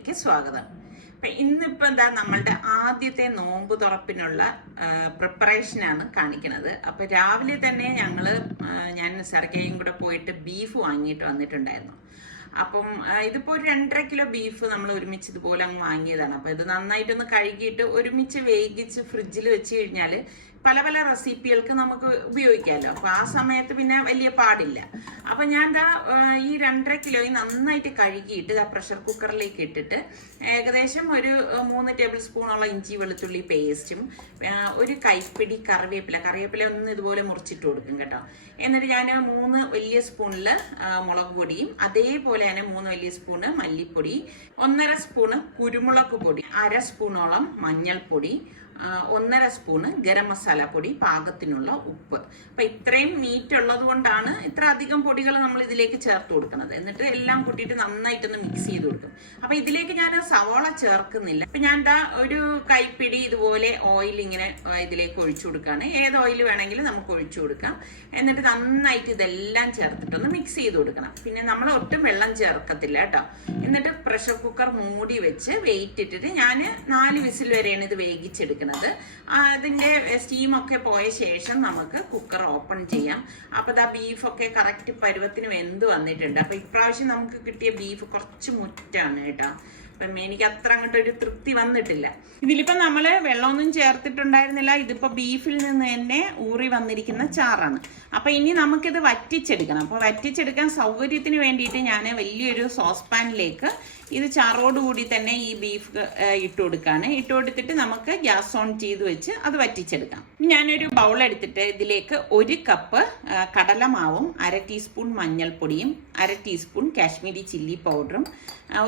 ചാനലിലേക്ക് സ്വാഗതം. അപ്പം ഇന്നിപ്പോൾ എന്താ നമ്മളുടെ ആദ്യത്തെ നോമ്പ് തുറപ്പിനുള്ള പ്രിപ്പറേഷനാണ് കാണിക്കുന്നത്. അപ്പോൾ രാവിലെ തന്നെ ഞാൻ സർക്കയും കൂടെ പോയിട്ട് ബീഫ് വാങ്ങിയിട്ട് വന്നിട്ടുണ്ടായിരുന്നു. അപ്പം ഇതിപ്പോൾ ഒരു 2.5 കിലോ ബീഫ് നമ്മൾ ഒരുമിച്ച് ഇതുപോലെ അങ്ങ് വാങ്ങിയതാണ്. അപ്പോൾ ഇത് നന്നായിട്ടൊന്ന് കഴുകിയിട്ട് ഒരുമിച്ച് വേവിച്ച് ഫ്രിഡ്ജിൽ വെച്ച് കഴിഞ്ഞാൽ പല പല റെസിപ്പികൾക്ക് നമുക്ക് ഉപയോഗിക്കാമല്ലോ. അപ്പോൾ ആ സമയത്ത് പിന്നെ വലിയ പാടില്ല. അപ്പം ഞാൻ ഈ 2.5 കിലോ നന്നായിട്ട് കഴുകിയിട്ട് പ്രഷർ കുക്കറിലേക്ക് ഇട്ടിട്ട് ഏകദേശം ഒരു 3 ടേബിൾ സ്പൂണോളം ഇഞ്ചി വെളുത്തുള്ളി പേസ്റ്റും ഒരു കൈപ്പിടി കറിവേപ്പില ഒന്ന് ഇതുപോലെ മുറിച്ചിട്ട് കൊടുക്കും കേട്ടോ. എന്നിട്ട് ഞാൻ 3 വലിയ സ്പൂണിൽ മുളക് പൊടിയും അതേപോലെ തന്നെ 3 വലിയ സ്പൂണ് മല്ലിപ്പൊടി, 1.5 സ്പൂണ് കുരുമുളക് പൊടി, 1/2 സ്പൂണോളം മഞ്ഞൾപ്പൊടി, 1.5 സ്പൂണ് ഗരം മസാല പൊടി, പാകത്തിനുള്ള ഉപ്പ്. അപ്പൊ ഇത്രയും മീറ്റ് ഉള്ളത് കൊണ്ടാണ് ഇത്ര അധികം പൊടികൾ നമ്മൾ ഇതിലേക്ക് ചേർത്ത് കൊടുക്കുന്നത്. എന്നിട്ട് എല്ലാം കൂട്ടിയിട്ട് നന്നായിട്ടൊന്ന് മിക്സ് ചെയ്ത് കൊടുക്കും. അപ്പൊ ഇതിലേക്ക് ഞാൻ സവോള ചേർക്കുന്നില്ല. അപ്പൊ ഞാൻ ഒരു കൈപ്പിടി ഇതുപോലെ ഓയിൽ ഇങ്ങനെ ഇതിലേക്ക് ഒഴിച്ചു കൊടുക്കുകയാണ്. ഏത് ഓയിൽ വേണമെങ്കിലും നമുക്ക് ഒഴിച്ചു കൊടുക്കാം. എന്നിട്ട് നന്നായിട്ട് ഇതെല്ലാം ചേർത്തിട്ടൊന്ന് മിക്സ് ചെയ്ത് കൊടുക്കണം. പിന്നെ നമ്മൾ ഒട്ടും വെള്ളം ചേർക്കത്തില്ല കേട്ടോ. എന്നിട്ട് പ്രഷർ കുക്കർ മൂടി വെച്ച് വെയിറ്റ് ഇട്ടിട്ട് ഞാൻ 4 വിസിൽ വരെയാണ് ഇത് വേവിച്ചെടുക്കുന്നത്. അതിന്റെ സ്റ്റീമൊക്കെ പോയ ശേഷം നമുക്ക് കുക്കർ ഓപ്പൺ ചെയ്യാം. അപ്പൊ ബീഫൊക്കെ കറക്റ്റ് പരുവത്തിന് വെന്ത് വന്നിട്ടുണ്ട്. അപ്പൊ ഇപ്രാവശ്യം നമുക്ക് കിട്ടിയ ബീഫ് കുറച്ച് മുറ്റാണ് കേട്ടോ. അപ്പം എനിക്ക് അത്ര അങ്ങോട്ടൊരു തൃപ്തി വന്നിട്ടില്ല. ഇതിലിപ്പം നമ്മൾ വെള്ളമൊന്നും ചേർത്തിട്ടുണ്ടായിരുന്നില്ല. ഇതിപ്പോ ബീഫിൽ നിന്ന് തന്നെ ഊറി വന്നിരിക്കുന്ന ചാറാണ്. അപ്പൊ ഇനി നമുക്കിത് വറ്റിച്ചെടുക്കണം. അപ്പൊ വറ്റിച്ചെടുക്കാൻ സൗകര്യത്തിന് വേണ്ടിയിട്ട് ഞാൻ വലിയൊരു സോസ് പാനിലേക്ക് ഇത് ചാറോടുകൂടി തന്നെ ഈ ബീഫ് ഇട്ട് കൊടുക്കുകയാണ്. ഇട്ട് കൊടുത്തിട്ട് നമുക്ക് ഗ്യാസ് ഓൺ ചെയ്ത് വെച്ച് അത് വറ്റിച്ചെടുക്കാം. ഞാനൊരു ബൗൾ എടുത്തിട്ട് ഇതിലേക്ക് 1 കപ്പ് കടലമാവും, 1/2 ടീസ്പൂൺ മഞ്ഞൾപ്പൊടിയും, 1/2 ടീസ്പൂൺ കാശ്മീരി ചില്ലി പൗഡറും,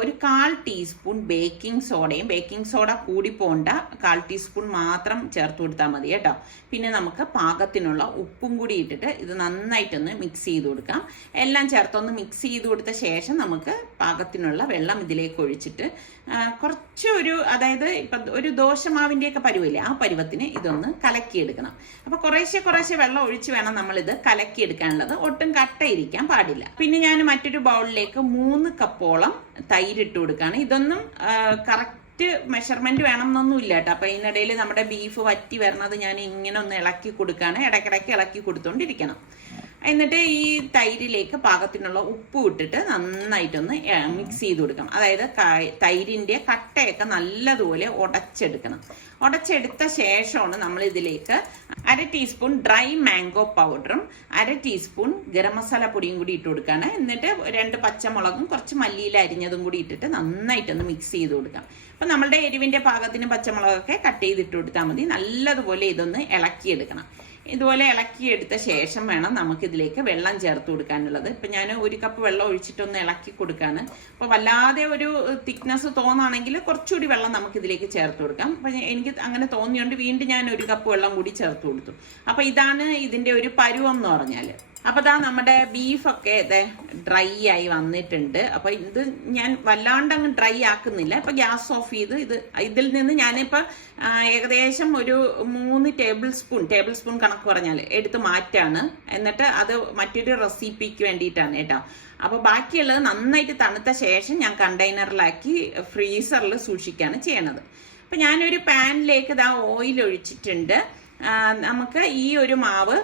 ഒരു 1/4 ടീസ്പൂൺ ബേക്കിംഗ് സോഡയും, ബേക്കിംഗ് സോഡ കൂടി പോണ്ട 1/4 ടീസ്പൂൺ മാത്രം ചേർത്ത് കൊടുത്താൽ മതി കേട്ടോ. പിന്നെ നമുക്ക് പാകത്തിനുള്ള ഉപ്പും കൂടി ഇട്ടിട്ട് ഇത് നന്നായിട്ടൊന്ന് മിക്സ് ചെയ്ത് കൊടുക്കാം. എല്ലാം ചേർത്തൊന്ന് മിക്സ് ചെയ്ത് കൊടുത്ത ശേഷം നമുക്ക് പാകത്തിനുള്ള വെള്ളം ഇതിലേക്ക് ഒഴിച്ചിട്ട് കുറച്ച് അതായത് ഇപ്പം ഒരു ദോശമാവിൻ്റെയൊക്കെ പരുവില്ലേ, ആ പരുവത്തിന് ഇതൊന്ന് കലക്കിയെടുക്കണം. അപ്പൊ കുറേശ്ശെ വെള്ളം ഒഴിച്ച് വേണം നമ്മളിത് കലക്കിയെടുക്കാനുള്ളത്. ഒട്ടും കട്ടയിരിക്കാൻ പാടില്ല. പിന്നെ ഞാൻ മറ്റൊരു ബൗളിലേക്ക് 3 കപ്പോളം തൈര് ഇട്ട് കൊടുക്കുകയാണ്. ഇതൊന്നും കറക്റ്റ് മെഷർമെന്റ് വേണം എന്നൊന്നും ഇല്ല കേട്ടോ. അപ്പൊ ഇതിനിടയിൽ നമ്മുടെ ബീഫ് വറ്റി വരണത് ഞാൻ ഇങ്ങനെ ഒന്ന് ഇളക്കി കൊടുക്കുകയാണ്. ഇടയ്ക്കിടയ്ക്ക് ഇളക്കി കൊടുത്തോണ്ടിരിക്കണം. എന്നിട്ട് ഈ തൈരിലേക്ക് പാകത്തിനുള്ള ഉപ്പ് ഇട്ടിട്ട് നന്നായിട്ടൊന്ന് മിക്സ് ചെയ്ത് കൊടുക്കണം. അതായത് തൈരിന്റെ കട്ടയൊക്കെ നല്ലതുപോലെ ഉടച്ചെടുക്കണം. ഉടച്ചെടുത്ത ശേഷമാണ് നമ്മൾ ഇതിലേക്ക് 1/2 ടീസ്പൂൺ ഡ്രൈ മാംഗോ പൗഡറും 1/2 ടീസ്പൂൺ ഗരം മസാല പൊടിയും കൂടി ഇട്ട് കൊടുക്കുകയാണ്. എന്നിട്ട് 2 പച്ചമുളകും കുറച്ച് മല്ലിയില അരിഞ്ഞതും കൂടി ഇട്ടിട്ട് നന്നായിട്ടൊന്ന് മിക്സ് ചെയ്ത് കൊടുക്കാം. അപ്പൊ നമ്മളുടെ എരിവിന്റെ പാകത്തിന് പച്ചമുളകൊക്കെ കട്ട് ചെയ്തിട്ട് കൊടുത്താൽ മതി. നല്ലതുപോലെ ഇതൊന്ന് ഇളക്കിയെടുക്കണം. ഇതുപോലെ ഇളക്കിയെടുത്ത ശേഷം വേണം നമുക്കിതിലേക്ക് വെള്ളം ചേർത്ത് കൊടുക്കാനുള്ളത്. ഇപ്പം ഞാൻ 1 കപ്പ് വെള്ളം ഒഴിച്ചിട്ടൊന്ന് ഇളക്കി കൊടുക്കുകയാണ്. അപ്പോൾ വല്ലാതെ ഒരു തിക്നെസ് തോന്നുകയാണെങ്കിൽ കുറച്ചുകൂടി വെള്ളം നമുക്കിതിലേക്ക് ചേർത്ത് കൊടുക്കാം. അപ്പം എനിക്ക് അങ്ങനെ തോന്നിയോണ്ട് വീണ്ടും ഞാൻ 1 കപ്പ് വെള്ളം കൂടി ചേർത്ത് കൊടുത്തു. അപ്പം ഇതാണ് ഇതിൻ്റെ ഒരു പരുവം എന്ന് പറഞ്ഞാൽ. അപ്പൊ നമ്മുടെ ബീഫൊക്കെ ഡ്രൈ ആയി വന്നിട്ടുണ്ട്. അപ്പൊ ഇത് ഞാൻ വല്ലാണ്ട് അങ്ങ് ഡ്രൈ ആക്കുന്നില്ല. ഇപ്പൊ ഗ്യാസ് ഓഫ് ചെയ്ത് ഇതിൽ നിന്ന് ഞാനിപ്പോ ഏകദേശം ഒരു 3 ടേബിൾ സ്പൂൺ കണക്ക് പറഞ്ഞാൽ എടുത്ത് മാറ്റാണ്. എന്നിട്ട് അത് മറ്റൊരു റെസിപ്പിക്ക് വേണ്ടിയിട്ടാണ് കേട്ടോ. അപ്പൊ ബാക്കിയുള്ളത് നന്നായിട്ട് തണുത്ത ശേഷം ഞാൻ കണ്ടെയ്നറിലാക്കി ഫ്രീസറിൽ സൂക്ഷിക്കുകയാണ് ചെയ്യണത്. അപ്പൊ ഞാനൊരു പാനിലേക്ക് ഓയിൽ ഒഴിച്ചിട്ടുണ്ട്. നമുക്ക് ഈ ഒരു മാവ്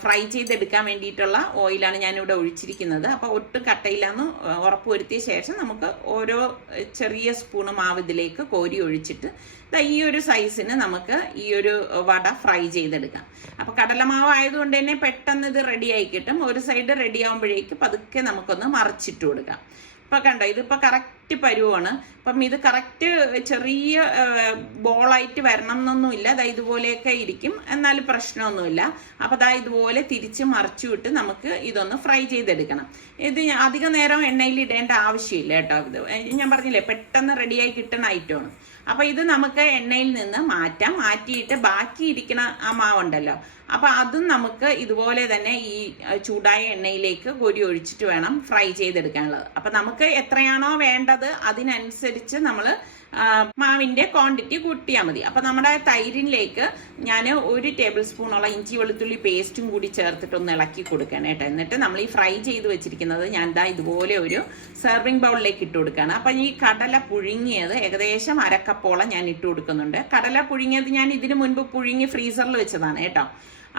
ഫ്രൈ ചെയ്തെടുക്കാൻ വേണ്ടിയിട്ടുള്ള ഓയിലാണ് ഞാനിവിടെ ഒഴിച്ചിരിക്കുന്നത്. അപ്പോൾ ഒട്ടും കട്ടയില്ലാന്ന് ഉറപ്പുവരുത്തിയ ശേഷം നമുക്ക് ഓരോ ചെറിയ സ്പൂണ് മാവ് ഇതിലേക്ക് കോരി ഒഴിച്ചിട്ട് ഈ ഒരു സൈസിന് നമുക്ക് ഈ ഒരു വട ഫ്രൈ ചെയ്തെടുക്കാം. അപ്പോൾ കടലമാവ് ആയതുകൊണ്ട് തന്നെ പെട്ടെന്ന് ഇത് റെഡിയായി കിട്ടും. ഒരു സൈഡ് റെഡി ആകുമ്പോഴേക്ക് പതുക്കെ നമുക്കൊന്ന് മറിച്ചിട്ട് കൊടുക്കാം. ഇപ്പൊ കണ്ടോ, ഇതിപ്പോ കറക്റ്റ് പരുവാണ്. അപ്പം ഇത് കറക്റ്റ് ചെറിയ ബോളായിട്ട് വരണം എന്നൊന്നുമില്ല. ഇതുപോലെയൊക്കെ ഇരിക്കും, എന്നാലും പ്രശ്നമൊന്നുമില്ല. അപ്പൊ ഇതുപോലെ തിരിച്ച് മറിച്ചു വിട്ട് നമുക്ക് ഇതൊന്ന് ഫ്രൈ ചെയ്തെടുക്കണം. ഇത് അധിക നേരം എണ്ണയിൽ ഇടേണ്ട ആവശ്യമില്ല കേട്ടോ. ഇത് ഞാൻ പറഞ്ഞില്ലേ, പെട്ടെന്ന് റെഡിയായി കിട്ടുന്ന ഐറ്റമാണ്. അപ്പൊ ഇത് നമുക്ക് എണ്ണയിൽ നിന്ന് മാറ്റിയിട്ട് ബാക്കി ഇരിക്കുന്ന ആ മാവുണ്ടല്ലോ, അപ്പൊ അതും നമുക്ക് ഇതുപോലെ തന്നെ ഈ ചൂടായ എണ്ണയിലേക്ക് കോരി ഒഴിച്ചിട്ട് വേണം ഫ്രൈ ചെയ്തെടുക്കാനുള്ളത്. അപ്പൊ നമുക്ക് എത്രയാണോ വേണ്ടത് അതിനനുസരിച്ച് നമ്മൾ മാവിൻ്റെ ക്വാണ്ടിറ്റി കൂട്ടിയാൽ മതി. അപ്പോൾ നമ്മുടെ തൈരിലേക്ക് ഞാൻ 1 ടേബിൾ സ്പൂണോളം ഇഞ്ചി വെളുത്തുള്ളി പേസ്റ്റും കൂടി ചേർത്തിട്ട് ഒന്ന് ഇളക്കി കൊടുക്കണം കേട്ടോ. എന്നിട്ട് നമ്മൾ ഈ ഫ്രൈ ചെയ്ത് വെച്ചിരിക്കുന്നത് ഞാൻ ദാ ഇതുപോലെ ഒരു സെർവിങ് ബൗളിലേക്ക് ഇട്ട് കൊടുക്കുകയാണ്. അപ്പം ഈ കടല പുഴുങ്ങിയത് ഏകദേശം 1/2 കപ്പോളം ഞാൻ ഇട്ട് കൊടുക്കുന്നുണ്ട്. കടല പുഴുങ്ങിയത് ഞാൻ ഇതിനു മുൻപ് പുഴുങ്ങി ഫ്രീസറിൽ വെച്ചതാണ് കേട്ടോ.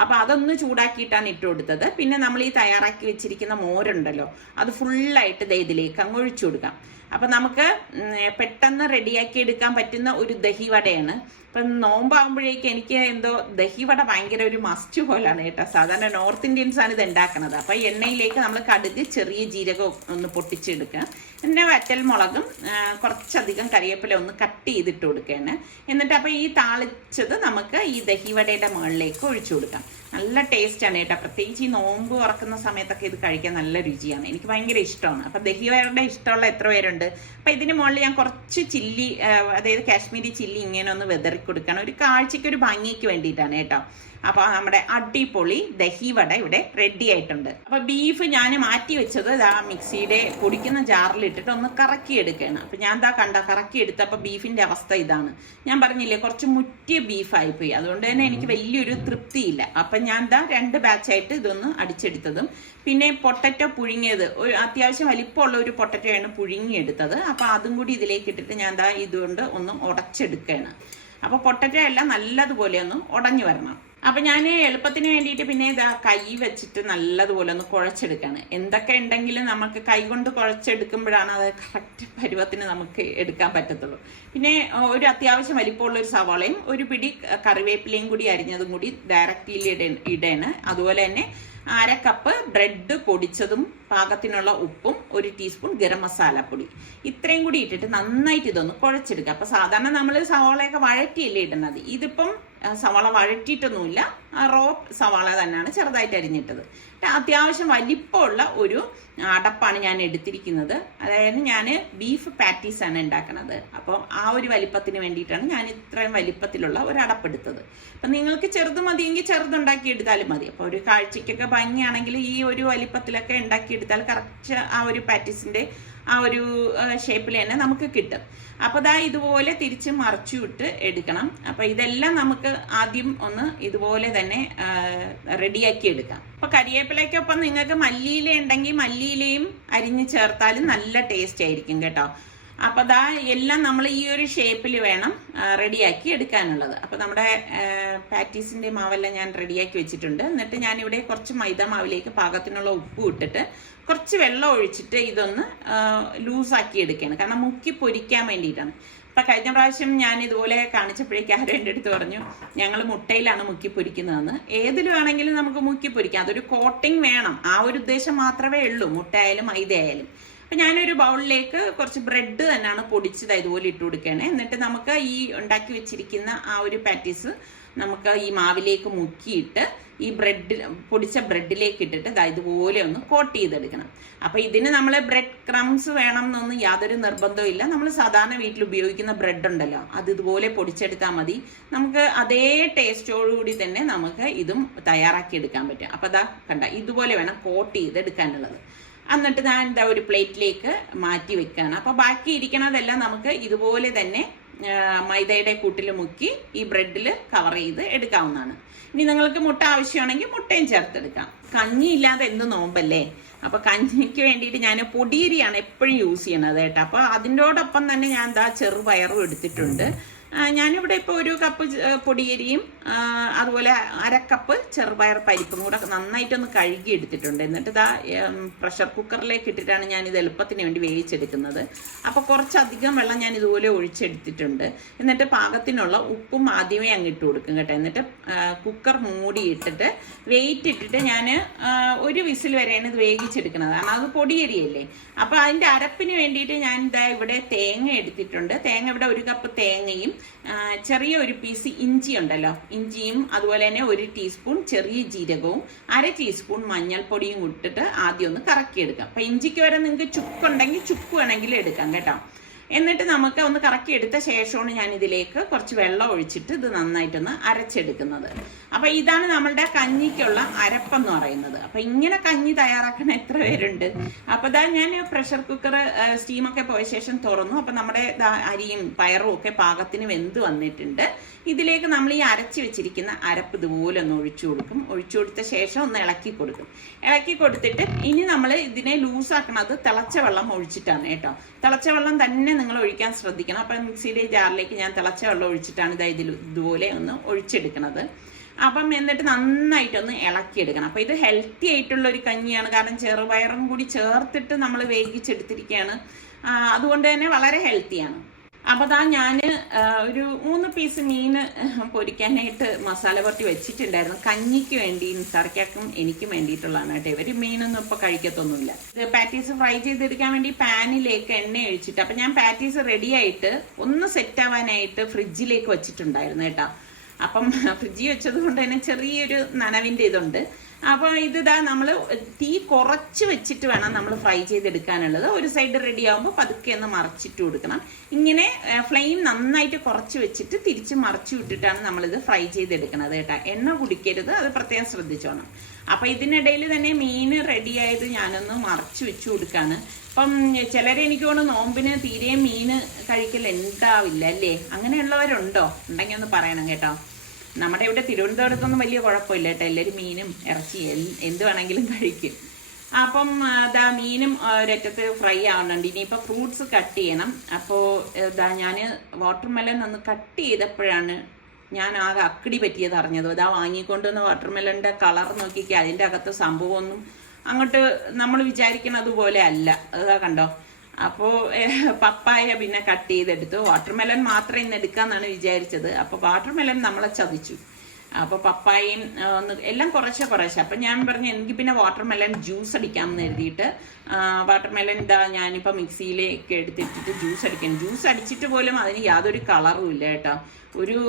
അപ്പോൾ അതൊന്ന് ചൂടാക്കിയിട്ടാണ് ഇട്ട് കൊടുത്തത്. പിന്നെ നമ്മൾ ഈ തയ്യാറാക്കി വെച്ചിരിക്കുന്ന മോരുണ്ടല്ലോ, അത് ഫുള്ളായിട്ട് ഇതിലേക്ക് അങ്ങ് ഒഴിച്ചു കൊടുക്കാം. അപ്പം നമുക്ക് പെട്ടെന്ന് റെഡിയാക്കി എടുക്കാൻ പറ്റുന്ന ഒരു ദഹി വടയാണ്. ഇപ്പം നോമ്പാകുമ്പോഴേക്ക് എനിക്ക് എന്തോ ദഹി വട ഭയങ്കര ഒരു മസ്റ്റ് പോലാണ് കേട്ടോ. സാധാരണ നോർത്ത് ഇന്ത്യൻസാണ് ഇത് ഉണ്ടാക്കുന്നത്. അപ്പം എണ്ണയിലേക്ക് നമ്മൾ കടുക്, ചെറിയ ജീരകം ഒന്ന് പൊട്ടിച്ചെടുക്കുക. പിന്നെ വറ്റൽമുളകും കുറച്ചധികം കറിവേപ്പില ഒന്ന് കട്ട് ചെയ്തിട്ട് കൊടുക്കുകയാണ്. എന്നിട്ട് അപ്പോൾ ഈ താളിച്ചത് നമുക്ക് ഈ ദഹി വടയുടെ മുകളിലേക്ക് ഒഴിച്ചു കൊടുക്കാം. നല്ല ടേസ്റ്റാണ് കേട്ടോ. പ്രത്യേകിച്ച് ഈ നോമ്പ് തുറക്കുന്ന സമയത്തൊക്കെ ഇത് കഴിക്കാൻ നല്ല രുചിയാണ്. എനിക്ക് ഭയങ്കര ഇഷ്ടമാണ്. അപ്പം ദഹി വട ഇഷ്ടമുള്ള എത്ര പേരുണ്ട്? അപ്പം ഇതിന് മുകളിൽ ഞാൻ കുറച്ച് ചില്ലി, അതായത് കാശ്മീരി ചില്ലി ഇങ്ങനെ ഒന്ന് വെതറി കൊടുക്കണം. ഒരു കാഴ്ചയ്ക്ക് ഒരു ഭംഗിക്ക് വേണ്ടിയിട്ടാണ് കേട്ടോ. അപ്പോൾ നമ്മുടെ അടിപൊളി ദഹി വട ഇവിടെ റെഡി ആയിട്ടുണ്ട്. അപ്പോൾ ബീഫ് ഞാൻ മാറ്റി വെച്ചത് മിക്സിയുടെ പൊടിക്കുന്ന ജാറിൽ ഇട്ടിട്ട് ഒന്ന് കറക്കി എടുക്കുകയാണ്. അപ്പം ഞാൻ കറക്കി എടുത്തപ്പോൾ ബീഫിന്റെ അവസ്ഥ ഇതാണ്. ഞാൻ പറഞ്ഞില്ലേ, കുറച്ച് മുറ്റിയ ബീഫായിപ്പോയി. അതുകൊണ്ട് തന്നെ എനിക്ക് വലിയൊരു തൃപ്തിയില്ല. അപ്പം ഞാൻ 2 ബാച്ചായിട്ട് ഇതൊന്ന് അടിച്ചെടുത്തതും, പിന്നെ പൊട്ടറ്റോ പുഴുങ്ങിയത്, ഒരു അത്യാവശ്യം വലിപ്പമുള്ള ഒരു പൊട്ടറ്റോയാണ് പുഴുങ്ങിയെടുത്തത്. അപ്പം അതും കൂടി ഇതിലേക്ക് ഇട്ടിട്ട് ഞാൻ ഇതുകൊണ്ട് ഒന്ന് ഉടച്ചെടുക്കുകയാണ്. അപ്പോൾ പൊട്ടറ്റോ എല്ലാം നല്ലതുപോലെ ഒന്ന് ഉടഞ്ഞു വരണം. അപ്പം ഞാൻ എളുപ്പത്തിന് വേണ്ടിയിട്ട് പിന്നെ കൈ വെച്ചിട്ട് നല്ലതുപോലെ ഒന്ന് കുഴച്ചെടുക്കുകയാണ്. എന്തൊക്കെ ഉണ്ടെങ്കിലും നമുക്ക് കൈ കൊണ്ട് കുഴച്ചെടുക്കുമ്പോഴാണ് അത് കറക്റ്റ് പരുവത്തിന് നമുക്ക് എടുക്കാൻ പറ്റത്തുള്ളൂ. പിന്നെ ഒരു അത്യാവശ്യം വലിപ്പമുള്ള ഒരു സവാളയും ഒരു പിടി കറിവേപ്പിലയും കൂടി അരിഞ്ഞതും കൂടി ഡയറക്റ്റ്ലി ഇടയാണ്. അതുപോലെ തന്നെ 1/2 കപ്പ് ബ്രെഡ് പൊടിച്ചതും പാകത്തിനുള്ള ഉപ്പും 1 ടീസ്പൂൺ ഗരം മസാലപ്പൊടി ഇത്രയും കൂടി ഇട്ടിട്ട് നന്നായിട്ട് ഇതൊന്ന് കുഴച്ചെടുക്കുക. അപ്പം സാധാരണ നമ്മൾ സവാളയൊക്കെ വഴറ്റിയല്ലേ ഇടുന്നത്. ഇതിപ്പം സവാള വഴറ്റിയിട്ടൊന്നുമില്ല, റോ സവാള തന്നെയാണ് ചെറുതായിട്ട് അരിഞ്ഞിട്ടത്. അത്യാവശ്യം വലിപ്പമുള്ള ഒരു അടപ്പാണ് ഞാൻ എടുത്തിരിക്കുന്നത്. അതായത് ഞാൻ ബീഫ് പാറ്റീസാണ് ഉണ്ടാക്കുന്നത്. അപ്പോൾ ആ ഒരു വലിപ്പത്തിന് വേണ്ടിയിട്ടാണ് ഞാൻ ഇത്രയും വലിപ്പത്തിലുള്ള ഒരു അടപ്പെടുത്തത്. അപ്പം നിങ്ങൾക്ക് ചെറുത് മതിയെങ്കിൽ ചെറുതുണ്ടാക്കി എടുത്താലും മതി. അപ്പോൾ ഒരു കാഴ്ചയ്ക്കൊക്കെ ഭംഗിയാണെങ്കിൽ ഈ ഒരു വലിപ്പത്തിലൊക്കെ ഉണ്ടാക്കിയെടുത്താൽ കറക്റ്റ് ആ ഒരു പാറ്റീസിൻ്റെ ആ ഒരു ഷേപ്പിൽ തന്നെ നമുക്ക് കിട്ടും. അപ്പോൾ ഇതുപോലെ തിരിച്ച് മറിച്ചു വിട്ട് എടുക്കണം. അപ്പോൾ ഇതെല്ലാം നമുക്ക് ആദ്യം ഒന്ന് ഇതുപോലെ തന്നെ റെഡിയാക്കി എടുക്കാം. അപ്പോൾ കരിവേപ്പിലയ്ക്കൊപ്പം നിങ്ങൾക്ക് മല്ലിയില ഉണ്ടെങ്കിൽ മല്ലിയിലയും അരിഞ്ഞ് ചേർത്താലും നല്ല ടേസ്റ്റ് ആയിരിക്കും കേട്ടോ. അപ്പോൾ എല്ലാം നമ്മൾ ഈ ഒരു ഷേപ്പിൽ വേണം റെഡിയാക്കി എടുക്കാനുള്ളത്. അപ്പോൾ നമ്മുടെ പാറ്റീസിൻ്റെ മാവെല്ലാം ഞാൻ റെഡിയാക്കി വെച്ചിട്ടുണ്ട്. എന്നിട്ട് ഞാനിവിടെ കുറച്ച് മൈദ മാവിലേക്ക് പാകത്തിനുള്ള ഉപ്പ് ഇട്ടിട്ട് കുറച്ച് വെള്ളം ഒഴിച്ചിട്ട് ഇതൊന്ന് ലൂസാക്കി എടുക്കുകയാണ്. കാരണം മുക്കി പൊരിക്കാൻ വേണ്ടിയിട്ടാണ്. അപ്പം കഴിഞ്ഞ പ്രാവശ്യം ഞാൻ ഇതുപോലെ കാണിച്ചപ്പോഴേക്കും ആരും എൻ്റെ അടുത്ത് പറഞ്ഞു, ഞങ്ങൾ മുട്ടയിലാണ് മുക്കി പൊരിക്കുന്നതെന്ന്. ഏതിലും ആണെങ്കിലും നമുക്ക് മുക്കി പൊരിക്കാം, അതൊരു കോട്ടിങ് വേണം. ആ ഒരു ഉദ്ദേശം മാത്രമേ ഉള്ളൂ, മുട്ട ആയാലും മൈദ ആയാലും. അപ്പം ഞാനൊരു ബൗളിലേക്ക് കുറച്ച് ബ്രെഡ് തന്നെയാണ് പൊടിച്ചത് ഇതുപോലെ ഇട്ട് കൊടുക്കുകയാണ്. എന്നിട്ട് നമുക്ക് ഈ ഉണ്ടാക്കി വെച്ചിരിക്കുന്ന ആ ഒരു പാറ്റീസ് നമുക്ക് ഈ മാവിലേക്ക് മുക്കിയിട്ട് ഈ പൊടിച്ച ബ്രെഡിലേക്ക് ഇട്ടിട്ട് ഇതുപോലെ ഒന്ന് കോട്ട് ചെയ്തെടുക്കണം. അപ്പോൾ ഇതിന് നമ്മൾ ബ്രെഡ് ക്രംസ് വേണം എന്നൊന്നും യാതൊരു നിർബന്ധവും ഇല്ല. നമ്മൾ സാധാരണ വീട്ടിൽ ഉപയോഗിക്കുന്ന ബ്രെഡ് ഉണ്ടല്ലോ, അത് ഇതുപോലെ പൊടിച്ചെടുത്താൽ മതി. നമുക്ക് അതേ ടേസ്റ്റോടുകൂടി തന്നെ നമുക്ക് ഇതും തയ്യാറാക്കി എടുക്കാൻ പറ്റും. അപ്പോൾ കണ്ട ഇതുപോലെ വേണം കോട്ട് ചെയ്തെടുക്കാനുള്ളത്. എന്നിട്ട് ഞാൻ ഒരു പ്ലേറ്റിലേക്ക് മാറ്റി വെക്കുകയാണ്. അപ്പോൾ ബാക്കി ഇരിക്കണതെല്ലാം നമുക്ക് ഇതുപോലെ തന്നെ മൈദയുടെ കൂട്ടിൽ മുക്കി ഈ ബ്രെഡിൽ കവർ ചെയ്ത് എടുക്കാവുന്നതാണ്. ഇനി നിങ്ങൾക്ക് മുട്ട ആവശ്യമാണെങ്കിൽ മുട്ടയും ചേർത്തെടുക്കാം. കഞ്ഞി ഇല്ലാതെ എന്ത് നോമ്പല്ലേ. അപ്പോൾ കഞ്ഞിക്ക് വേണ്ടിയിട്ട് ഞാൻ പൊടിയരിയാണ് എപ്പോഴും യൂസ് ചെയ്യണത് കേട്ടോ. അപ്പോൾ അതിൻ്റോടൊപ്പം തന്നെ ഞാൻ ചെറുപയറും എടുത്തിട്ടുണ്ട്. ഞാനിവിടെ ഇപ്പോൾ 1 കപ്പ് പൊടിയരിയും അതുപോലെ 1/2 കപ്പ് ചെറുപയർ പരിപ്പും കൂടെ നന്നായിട്ടൊന്ന് കഴുകി എടുത്തിട്ടുണ്ട്. എന്നിട്ട് പ്രഷർ കുക്കറിലേക്ക് ഇട്ടിട്ടാണ് ഞാനിത് എളുപ്പത്തിന് വേണ്ടി വേവിച്ചെടുക്കുന്നത്. അപ്പോൾ കുറച്ചധികം വെള്ളം ഞാൻ ഇതുപോലെ ഒഴിച്ചെടുത്തിട്ടുണ്ട്. എന്നിട്ട് പാകത്തിനുള്ള ഉപ്പും ആദ്യമേ അങ്ങ് ഇട്ട് കൊടുക്കും കേട്ടോ. എന്നിട്ട് കുക്കർ മൂടിയിട്ടിട്ട് വെയിറ്റ് ഇട്ടിട്ട് ഞാൻ 1 വിസിൽ വരെയാണ് ഇത് വേവിച്ചെടുക്കുന്നത്. കാരണം അത് പൊടിയരിയല്ലേ. അപ്പോൾ അതിൻ്റെ അരപ്പിന് വേണ്ടിയിട്ട് ഞാൻ ഇവിടെ തേങ്ങ എടുത്തിട്ടുണ്ട്. തേങ്ങ ഇവിടെ 1 കപ്പ് തേങ്ങയും ചെറിയ ഒരു പീസ് ഇഞ്ചി ഉണ്ടല്ലോ, ഇഞ്ചിയും അതുപോലെ തന്നെ 1 ടീസ്പൂൺ ചെറിയ ജീരകവും 1/2 ടീസ്പൂൺ മഞ്ഞൾപ്പൊടിയും ഇട്ടിട്ട് ആദ്യം ഒന്ന് കറക്കിയെടുക്കാം. അപ്പം ഇഞ്ചിക്ക് വരെ നിങ്ങൾക്ക് ചുക്കുണ്ടെങ്കിൽ ചുക്ക് വേണമെങ്കിൽ എടുക്കാം കേട്ടോ. എന്നിട്ട് നമുക്ക് ഒന്ന് കറക്കി എടുത്ത ശേഷമാണ് ഞാൻ ഇതിലേക്ക് കുറച്ച് വെള്ളം ഒഴിച്ചിട്ട് ഇത് നന്നായിട്ടൊന്ന് അരച്ചെടുക്കുന്നത്. അപ്പൊ ഇതാണ് നമ്മളുടെ കഞ്ഞിക്കുള്ള അരപ്പെന്ന് പറയുന്നത്. അപ്പൊ ഇങ്ങനെ കഞ്ഞി തയ്യാറാക്കാൻ എത്ര പേരുണ്ട്? അപ്പൊ ഇതാ ഞാൻ പ്രഷർ കുക്കർ സ്റ്റീമൊക്കെ പോയ ശേഷം തുറന്നു. അപ്പൊ നമ്മുടെ അരിയും പയറും ഒക്കെ പാകത്തിന് വെന്ത് വന്നിട്ടുണ്ട്. ഇതിലേക്ക് നമ്മൾ ഈ അരച്ച് വെച്ചിരിക്കുന്ന അരപ്പ് ഇതുപോലെ ഒന്ന് ഒഴിച്ചു കൊടുക്കും. ഒഴിച്ചു കൊടുത്ത ശേഷം ഒന്ന് ഇളക്കി കൊടുക്കും. ഇളക്കി കൊടുത്തിട്ട് ഇനി നമ്മൾ ഇതിനെ ലൂസാക്കണത് തിളച്ച വെള്ളം ഒഴിച്ചിട്ടാണ് കേട്ടോ. തിളച്ച വെള്ളം തന്നെ നിങ്ങൾ ഒഴിക്കാൻ ശ്രദ്ധിക്കണം. അപ്പം മിക്സിയുടെ ജാറിലേക്ക് ഞാൻ തിളച്ച വെള്ളം ഒഴിച്ചിട്ടാണ് ഇതുപോലെ ഒന്ന് ഒഴിച്ചെടുക്കുന്നത്. അപ്പം എന്നിട്ട് നന്നായിട്ടൊന്ന് ഇളക്കിയെടുക്കണം. അപ്പം ഇത് ഹെൽത്തി ആയിട്ടുള്ള ഒരു കഞ്ഞിയാണ്. കാരണം ചെറുപയറും കൂടി ചേർത്തിട്ട് നമ്മൾ വേവിച്ചെടുത്തിരിക്കുകയാണ്. അതുകൊണ്ട് തന്നെ വളരെ ഹെൽത്തിയാണ്. അപ്പോൾ ദാ ഞാൻ ഒരു 3 പീസ് മീൻ പൊരിക്കാനായിട്ട് മസാല പുരട്ടി വെച്ചിട്ടുണ്ടായിരുന്നു. കഞ്ഞിക്ക് വേണ്ടി നിസാർക്കാക്കും എനിക്കും വേണ്ടിയിട്ടുള്ളതാണ് കേട്ടോ. ഇവർ മീനൊന്നും ഇപ്പോൾ കഴിക്കത്തൊന്നുമില്ല. ഇത് പാറ്റീസ് ഫ്രൈ ചെയ്തെടുക്കാൻ വേണ്ടി പാനിലേക്ക് എണ്ണ ഒഴിച്ചിട്ട്, അപ്പം ഞാൻ പാറ്റീസ് റെഡി ആയിട്ട് ഒന്ന് സെറ്റ് ആവാനായിട്ട് ഫ്രിഡ്ജിലേക്ക് വെച്ചിട്ടുണ്ടായിരുന്നു കേട്ടോ. അപ്പം ഫ്രിഡ്ജിൽ വെച്ചത് കൊണ്ട് തന്നെ ചെറിയൊരു നനവിൻ്റെ ഇതുണ്ട്. അപ്പോൾ ഇതാ നമ്മൾ തീ കുറച്ച് വെച്ചിട്ട് വേണം നമ്മൾ ഫ്രൈ ചെയ്തെടുക്കാനുള്ളത്. ഒരു സൈഡ് റെഡി ആകുമ്പോൾ പതുക്കെ ഒന്ന് മറിച്ചിട്ട് കൊടുക്കണം. ഇങ്ങനെ ഫ്ലെയിം നന്നായിട്ട് കുറച്ച് വെച്ചിട്ട് തിരിച്ച് മറിച്ചു വിട്ടിട്ടാണ് നമ്മളിത് ഫ്രൈ ചെയ്തെടുക്കുന്നത് കേട്ടോ. എണ്ണ കുടിക്കരുത്, അത് പ്രത്യേകം ശ്രദ്ധിച്ചോണം. അപ്പം ഇതിനിടയിൽ തന്നെ മീൻ റെഡി ആയത് ഞാനൊന്ന് മറിച്ച് വെച്ച് കൊടുക്കാണ്. അപ്പം ചിലരെ എനിക്ക് തോന്നുന്നു നോമ്പിന് തീരെ മീൻ കഴിക്കൽ ഉണ്ടാവില്ല അല്ലേ? അങ്ങനെയുള്ളവരുണ്ടോ? ഉണ്ടെങ്കിൽ ഒന്ന് പറയണം കേട്ടോ. നമ്മുടെ ഇവിടെ തിരുവനന്തപുരത്തൊന്നും വലിയ കുഴപ്പമില്ല കേട്ടോ. എല്ലാവരും മീനും ഇറച്ചിയും എന്ത് വേണമെങ്കിലും കഴിക്കും. അപ്പം ഇതാ മീനും ഒരറ്റത്ത് ഫ്രൈ ആവുന്നുണ്ട്. ഇനിയിപ്പോൾ ഫ്രൂട്ട്സ് കട്ട് ചെയ്യണം. അപ്പോൾ ഇതാ ഞാൻ വാട്ടർമെലൺ ഒന്ന് കട്ട് ചെയ്തപ്പോഴാണ് ഞാൻ ആകെ അക്കടി പറ്റിയത് അറിഞ്ഞത്. ഇതാ വാങ്ങിക്കൊണ്ടുവന്ന വാട്ടർമെലൻ്റെ കളർ നോക്കിക്കുക, അതിൻ്റെ അകത്ത് സംഭവമൊന്നും അങ്ങോട്ട് നമ്മൾ വിചാരിക്കുന്നത് പോലെ അല്ല. അതാ കണ്ടോ. അപ്പോൾ പപ്പായ പിന്നെ കട്ട് ചെയ്തെടുത്തു. വാട്ടർമെലൺ മാത്രം ഇന്ന് എടുക്കാന്നാണ് വിചാരിച്ചത്. അപ്പോൾ വാട്ടർമെലൺ നമ്മളെ ചതിച്ചു. അപ്പോൾ പപ്പായയും ഒന്ന് എല്ലാം കുറേശ്ശെ. അപ്പം ഞാൻ പറഞ്ഞു എനിക്ക് പിന്നെ വാട്ടർമെലൺ ജ്യൂസ് അടിക്കാമെന്ന് എഴുതിയിട്ട് വാട്ടർമെലൺ ഞാനിപ്പോൾ മിക്സിയിലേക്ക് എടുത്തിട്ടിട്ട് ജ്യൂസ് അടിക്കണം. ജ്യൂസ് അടിച്ചിട്ട് പോലും അതിന് യാതൊരു കളറും ഇല്ല കേട്ടോ. ഒരു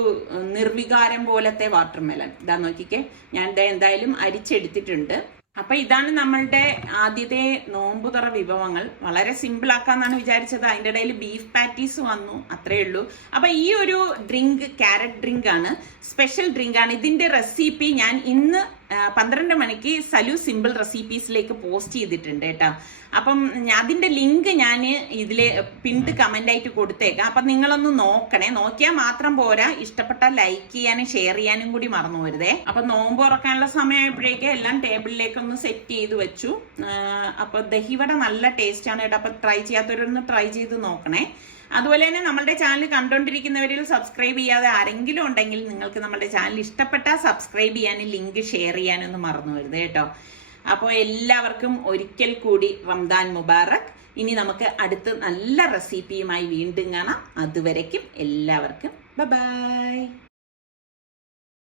നിർവികാരം പോലത്തെ വാട്ടർമെലൺ. ഇതാ നോക്കിക്കേ, ഞാൻ എന്തായാലും അരിച്ചെടുത്തിട്ടുണ്ട്. അപ്പൊ ഇതാണ് നമ്മളുടെ ആദ്യത്തെ നോമ്പുതുറ വിഭവങ്ങൾ. വളരെ സിമ്പിൾ ആക്കാന്നാണ് വിചാരിച്ചത്. അതിൻ്റെ ഇടയിൽ ബീഫ് പാറ്റീസ് വന്നു, അത്രേ ഉള്ളൂ. അപ്പൊ ഈ ഒരു ഡ്രിങ്ക് ക്യാരറ്റ് ഡ്രിങ്ക് ആണ്, സ്പെഷ്യൽ ഡ്രിങ്ക് ആണ്. ഇതിന്റെ റെസിപ്പി ഞാൻ ഇന്ന് 12 മണിക്ക് സലു സിമ്പിൾ റെസിപ്പീസിലേക്ക് പോസ്റ്റ് ചെയ്തിട്ടുണ്ട് കേട്ടോ. അപ്പം അതിന്റെ ലിങ്ക് ഞാൻ ഇതിലെ പിൻഡ് കമന്റ് ആയിട്ട് കൊടുത്തേക്കാം. അപ്പം നിങ്ങളൊന്ന് നോക്കണേ. നോക്കിയാൽ മാത്രം പോരാ, ഇഷ്ടപ്പെട്ടാൽ ലൈക്ക് ചെയ്യാനും ഷെയർ ചെയ്യാനും കൂടി മറന്നു വരുതേ. അപ്പൊ നോമ്പ് തുറക്കാനുള്ള സമയമായപ്പോഴേക്കും എല്ലാം ടേബിളിലേക്കൊന്ന് സെറ്റ് ചെയ്ത് വെച്ചു. അപ്പൊ ദഹിവട നല്ല ടേസ്റ്റ് ആണ് കേട്ടോ. അപ്പൊ ട്രൈ ചെയ്യാത്തവരൊന്ന് ട്രൈ ചെയ്ത് നോക്കണേ. അതുപോലെ തന്നെ നമ്മളുടെ ചാനൽ കണ്ടുകൊണ്ടിരിക്കുന്നവരിൽ സബ്സ്ക്രൈബ് ചെയ്യാതെ ആരെങ്കിലും ഉണ്ടെങ്കിൽ നിങ്ങൾക്ക് നമ്മുടെ ചാനൽ ഇഷ്ടപ്പെട്ടാൽ സബ്സ്ക്രൈബ് ചെയ്യാനും ലിങ്ക് ഷെയർ ചെയ്യാനൊന്നും മറന്നു വരുത് കേട്ടോ. അപ്പോൾ എല്ലാവർക്കും ഒരിക്കൽ കൂടി റംദാൻ മുബാറക്. ഇനി നമുക്ക് അടുത്ത് നല്ല റെസിപ്പിയുമായി വീണ്ടും കാണാം. അതുവരയ്ക്കും എല്ലാവർക്കും ബൈ ബൈ.